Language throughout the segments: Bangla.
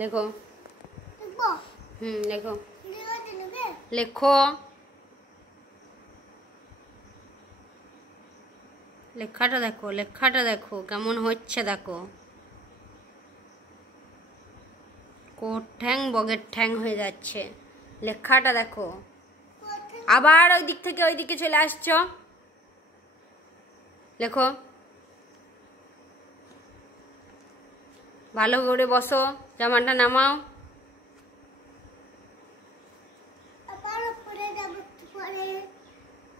লেখো। লেখো লেখো। লেখাটা দেখো, লেখাটা দেখো কেমন হচ্ছে দেখো। কোট ঠ্যাং বগের ঠ্যাং হয়ে যাচ্ছে। লেখাটা দেখো। আবার ওই দিক থেকে ওই দিকে চলে আসছো। লেখো। ভালো করে বসো, জামাটা নামাও।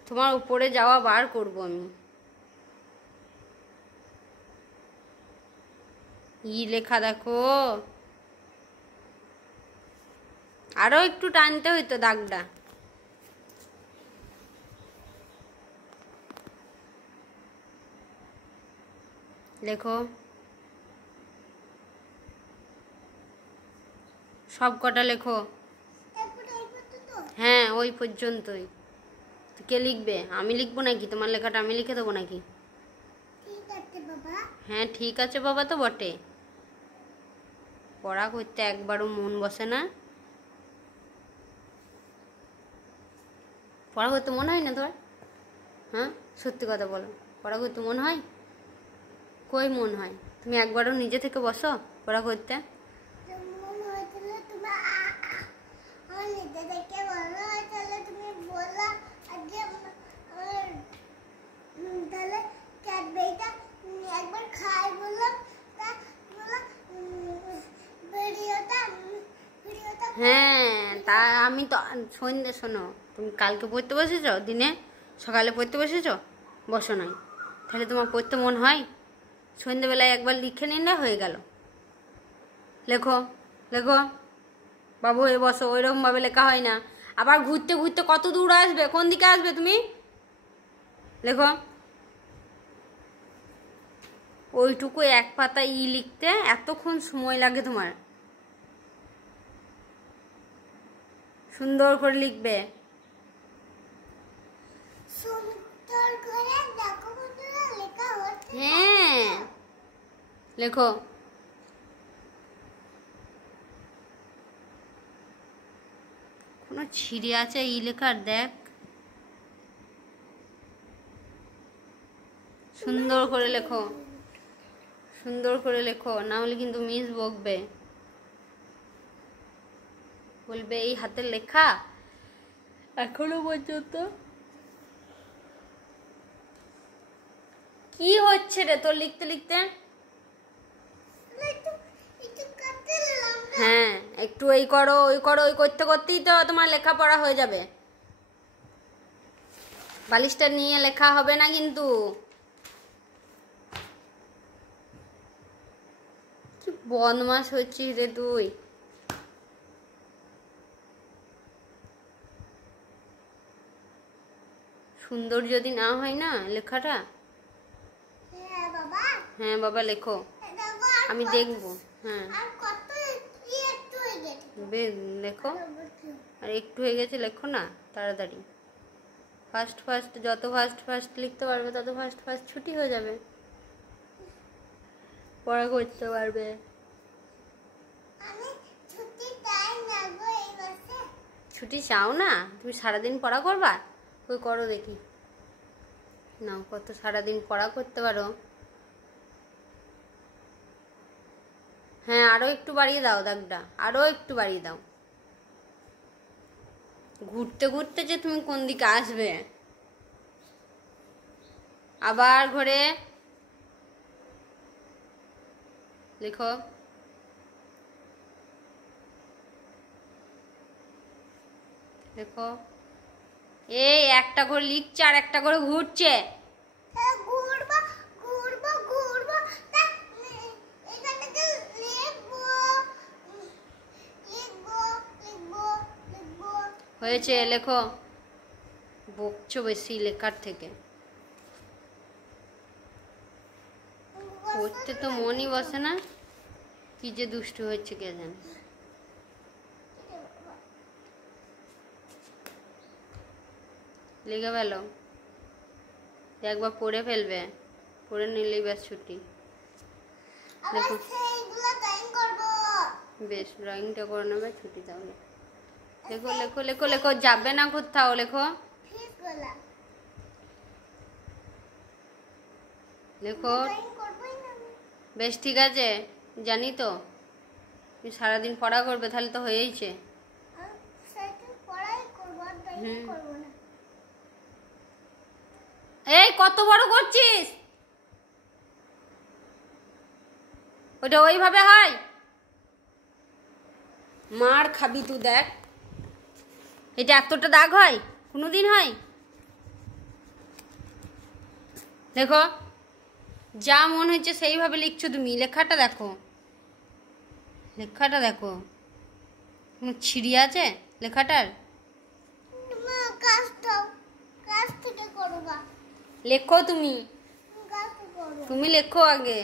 তোমার উপরে যাওয়া বার করবো আমি। ই লেখা দেখো। আরো একটু টানতে হইতো দাগটা। লেখো। সব কটা লেখো। হ্যাঁ ওই পর্যন্তই। কে লিখবে? আমি লিখবো নাকি? তোমার লেখাটা আমি লিখে দেবো নাকি? হ্যাঁ ঠিক আছে বাবা তো বটে। পড়া করতে একবারও মন বসে না। পড়া করতে মনে হয় না তোমার? হ্যাঁ সত্যি কথা বলো, পড়া করতে মনে হয়? কই মন হয়? তুমি একবারও নিজে থেকে বসো পড়া করতে। হ্যাঁ তা আমি তো সন্ধ্যে, শোনো তুমি কালকে পড়তে বসেছ, দিনে সকালে পড়তে বসেছ, বসো নাই, তাহলে তোমার পড়তে মন হয়? সন্ধ্যেবেলায় একবার লিখে নিন না, হয়ে গেল। লেখো লেখো বাবু, হয়ে বসো। ওইরকমভাবে লেখা হয় না। আবার ঘুরতে ঘুরতে কত দূর আসবে? কোন দিকে আসবে তুমি? লেখো। ওইটুকু এক পাতা ই লিখতে এতক্ষণ সময় লাগে তোমার? সুন্দর করে লিখবে। হ্যাঁ লেখো। কোনো ছিঁড়ে আছে ই লেখার? দেখ সুন্দর করে লেখো, সুন্দর করে লেখো, না হলে কিন্তু মিস বকবে, বলবে এই হাতের লেখা এখনো পর্যন্ত কি হচ্ছে রে তোর লিখতে লিখতে? হ্যাঁ একটু এই করো ওই করো, ওই করতে করতেই তো তোমার লেখাপড়া হয়ে যাবে। বালিশটা নিয়ে লেখা হবে না কিন্তু। কি বদমাস হচ্ছিস রে তুই। সুন্দর যদি না হয় না লেখাটা। হ্যাঁ বাবা লেখো, আমি দেখবো। হ্যাঁ লেখো। আর একটু হয়ে গেছে, লেখো না তাড়াতাড়ি। ফার্স্ট ফার্স্ট যত ফার্স্ট ফার্স্ট লিখতে পারবে তত ফার্স্ট ফার্স্ট ছুটি হয়ে যাবে, পড়া করতে পারবে। ছুটি চাও না? তুমি সারাদিন পড়া করবা? ওই করো দেখি না, কত সারাদিন পড়া করতে পারো। হ্যাঁ আরো একটু বাড়িয়ে দাও দাগটা, আরো একটু বাড়িয়ে দাও। ঘুরতে ঘুরতে যে তুমি কোন দিকে আসবে। আবার ঘরে লেখো। দেখো এই একটা করে লিখছে আর একটা করে ঘুরছে। হয়েছে লেখো। বকছো বেশি লেখার থেকে, পড়তে তো মনই বসে না। কি যে দুষ্টু হচ্ছে কে জানে। লিখে ফেলো, একবার পড়ে ফেলবে, পড়ে নিলেই ব্যাস ছুটি। দেখো বেশ, ড্রয়িংটা করে নেবে, ছুটি তাহলে। লেখো লেখো লেখো লেখো, যাবে না কোথাও, লেখো লেখো। বেশ ঠিক আছে, জানি তো তুমি সারাদিন পড়া করবে, তাহলে তো হয়েইছে। এই কত বড় করছিস? ওটা ওইভাবে হয়? মার খাবি তুই, দেখ এটা এতটা দাগ হয়, কোনোদিন হয়? দেখো, যা মন হচ্ছে সেইভাবে লিখছো তুমি। লেখাটা দেখো, লেখাটা দেখো, কোনো ছিড়ি আছে লেখাটার? লেখো তুমি, তুমি লেখো আগে।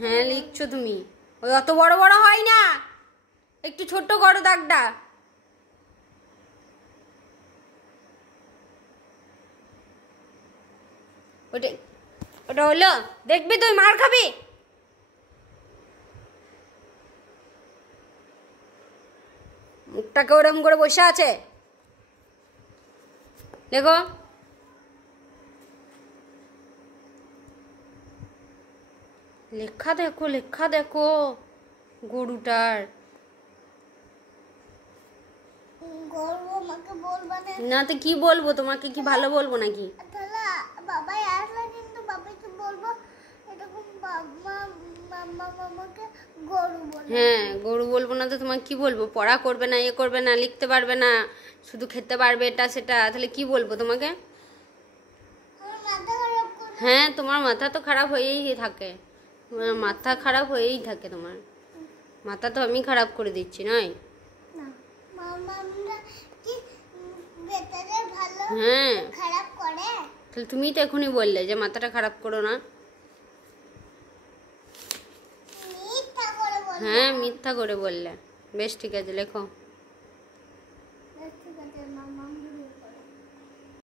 হ্যাঁ লিখছো তুমি, ওই অত বড় বড় হয় না, একটু ছোট করো দাগটা। ওটা ওটা হলো? দেখবি তুই মার খাবি। মুখটাকে ওরম করে বসে আছে। দেখো, লেখা দেখো, লেখা দেখো গরুটার। না তো কি বলবো তোমাকে, কি ভালো বলবো নাকি? হ্যাঁ গরু বলবো না তো তোমাকে কি বলবো? পড়া করবে না, এ করবে না, লিখতে পারবে না, শুধু খেতে পারবে এটা সেটা, তাহলে কি বলবো তোমাকে? হ্যাঁ তোমার মাথা তো খারাপ হয়েই থাকে, মাথা খারাপ হয়েই থাকে তোমার। মাথা তো আমি খারাপ করে দিচ্ছি নয়? হ্যাঁ তাহলে তুমি তো এখনই বললে যে মাথাটা খারাপ করো না। হ্যাঁ মিথ্যা করে বললে। বেশ ঠিক আছে, লেখো।